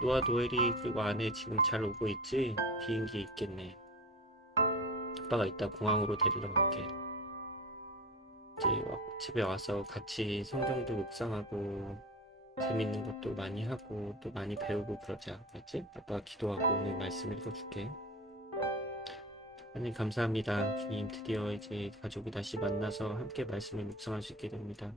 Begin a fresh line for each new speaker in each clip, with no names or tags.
노아 노엘이 그리고 아내 지금 잘 오고 있지? 비행기 있겠네. 아빠가 이따 공항으로 데리러 갈게. 이제 와- 집에 와서 같이 성경도 묵상하고 재밌는 것도 많이 하고 또 많이 배우고 그러자. 알지? 아빠가 기도하고 오늘 말씀 읽어줄게. 하나님 감사합니다. 주님 드디어 이제 가족이 다시 만나서 함께 말씀을 묵상할 수 있게 됩니다.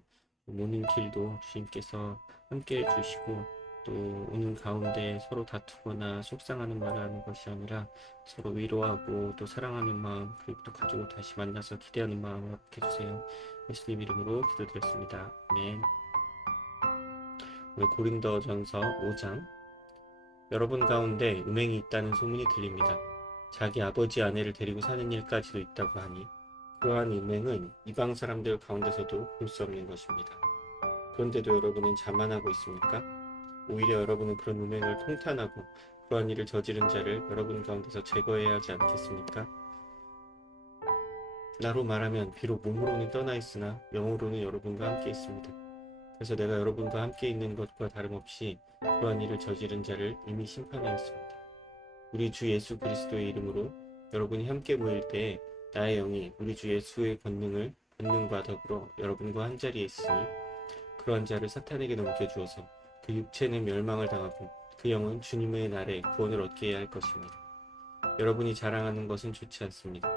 오는 길도 주님께서 함께 해주시고 또 오는 가운데 서로 다투거나 속상하는 말을 하는 것이 아니라 서로 위로하고 또 사랑하는 마음 그리고 또 가족을 다시 만나서 기대하는 마음을 해주세요. 예수님 이름으로 기도드렸습니다. 아멘. 고린도전서 5장 여러분 가운데 음행이 있다는 소문이 들립니다. 자기 아버지 아내를 데리고 사는 일까지도 있다고 하니 그러한 음행은 이방 사람들 가운데서도 볼 수 없는 것입니다. 그런데도 여러분은 자만하고 있습니까? 오히려 여러분은 그런 음행을 통탄하고 그러한 일을 저지른 자를 여러분 가운데서 제거해야 하지 않겠습니까? 나로 말하면 비록 몸으로는 떠나 있으나 영으로는 여러분과 함께 있습니다. 그래서 내가 여러분과 함께 있는 것과 다름없이 그러한 일을 저지른 자를 이미 심판하였습니다. 우리 주 예수 그리스도의 이름으로 여러분이 함께 모일 때에 나의 영이 우리 주 예수의 권능을 권능과 더불어 여러분과 한 자리에 있으니 그러한 자를 사탄에게 넘겨주어서 그 육체는 멸망을 당하고 그 영은 주님의 날에 구원을 얻게 해야 할 것입니다. 여러분이 자랑하는 것은 좋지 않습니다.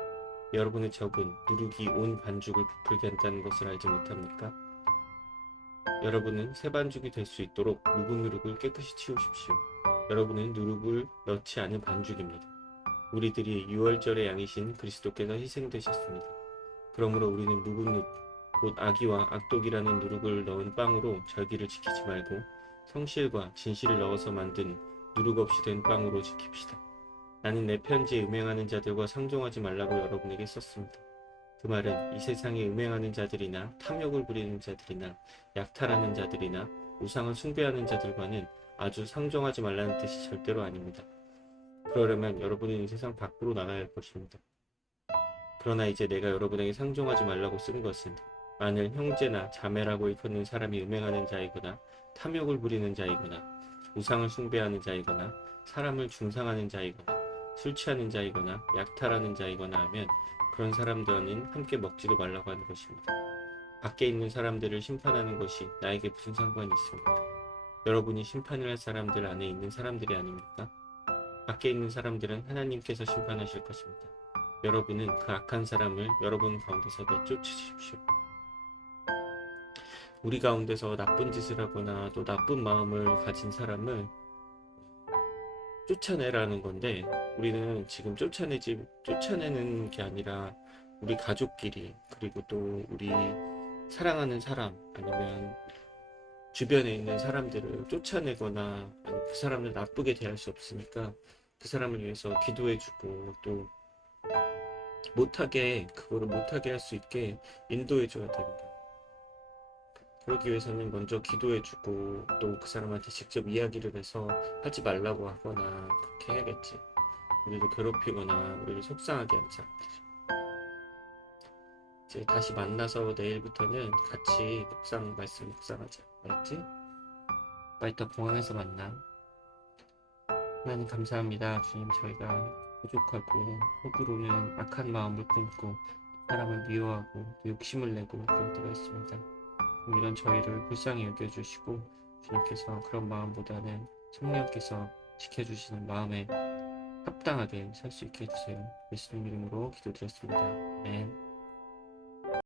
여러분의 적은 누룩이 온 반죽을 부풀게 한다는 것을 알지 못합니까? 여러분은 새 반죽이 될 수 있도록 묵은 누룩을 깨끗이 치우십시오. 여러분은 누룩을 넣지 않은 반죽입니다. 우리들이 유월절의 양이신 그리스도께서 희생되셨습니다. 그러므로 우리는 묵은 누룩, 곧 악이와 악독이라는 누룩을 넣은 빵으로 절기를 지키지 말고 성실과 진실을 넣어서 만든 누룩 없이 된 빵으로 지킵시다. 나는 내 편지에 음행하는 자들과 상종하지 말라고 여러분에게 썼습니다. 그 말은 이 세상에 음행하는 자들이나 탐욕을 부리는 자들이나 약탈하는 자들이나 우상을 숭배하는 자들과는 아주 상종하지 말라는 뜻이 절대로 아닙니다. 그러려면 여러분은 이 세상 밖으로 나가야 할 것입니다. 그러나 이제 내가 여러분에게 상종하지 말라고 쓴 것은 만일 형제나 자매라고 일컫는 사람이 음행하는 자이거나 탐욕을 부리는 자이거나 우상을 숭배하는 자이거나 사람을 중상하는 자이거나 술 취하는 자이거나 약탈하는 자이거나 하면 그런 사람들과는 함께 먹지도 말라고 하는 것입니다. 밖에 있는 사람들을 심판하는 것이 나에게 무슨 상관이 있습니까? 여러분이 심판을 할 사람들 안에 있는 사람들이 아닙니까? 밖에 있는 사람들은 하나님께서 심판하실 것입니다. 여러분은 그 악한 사람을 여러분 가운데서 내쫓으십시오. 우리 가운데서 나쁜 짓을 하거나 또 나쁜 마음을 가진 사람을 쫓아내라는 건데 우리는 지금 쫓아내지 쫓아내는 게 아니라 우리 가족끼리 그리고 또 우리 사랑하는 사람 아니면 주변에 있는 사람들을 쫓아내거나 그 사람을 나쁘게 대할 수 없으니까 그 사람을 위해서 기도해주고 또 못하게 그거를 못하게 할 수 있게 인도해줘야 됩니다. 그러기 위해서는 먼저 기도해주고 또 그 사람한테 직접 이야기를 해서 하지 말라고 하거나 그렇게 해야겠지. 우리를 괴롭히거나 우리를 속상하게 않겠지. 이제 다시 만나서 내일부터는 같이 묵상 말씀 묵상하자. 알았지? 나 이따 공항에서 만나. 하나님 감사합니다. 주님 저희가 부족하고 속으로는 악한 마음을 품고 사람을 미워하고 또 욕심을 내고 그럴 때가 있습니다. 이런 저희를 불쌍히 여겨주시고 주님께서 그런 마음보다는 성령께서 지켜주시는 마음에 합당하게 살 수 있게 해주세요. 예수님 이름으로 기도드렸습니다. 아멘.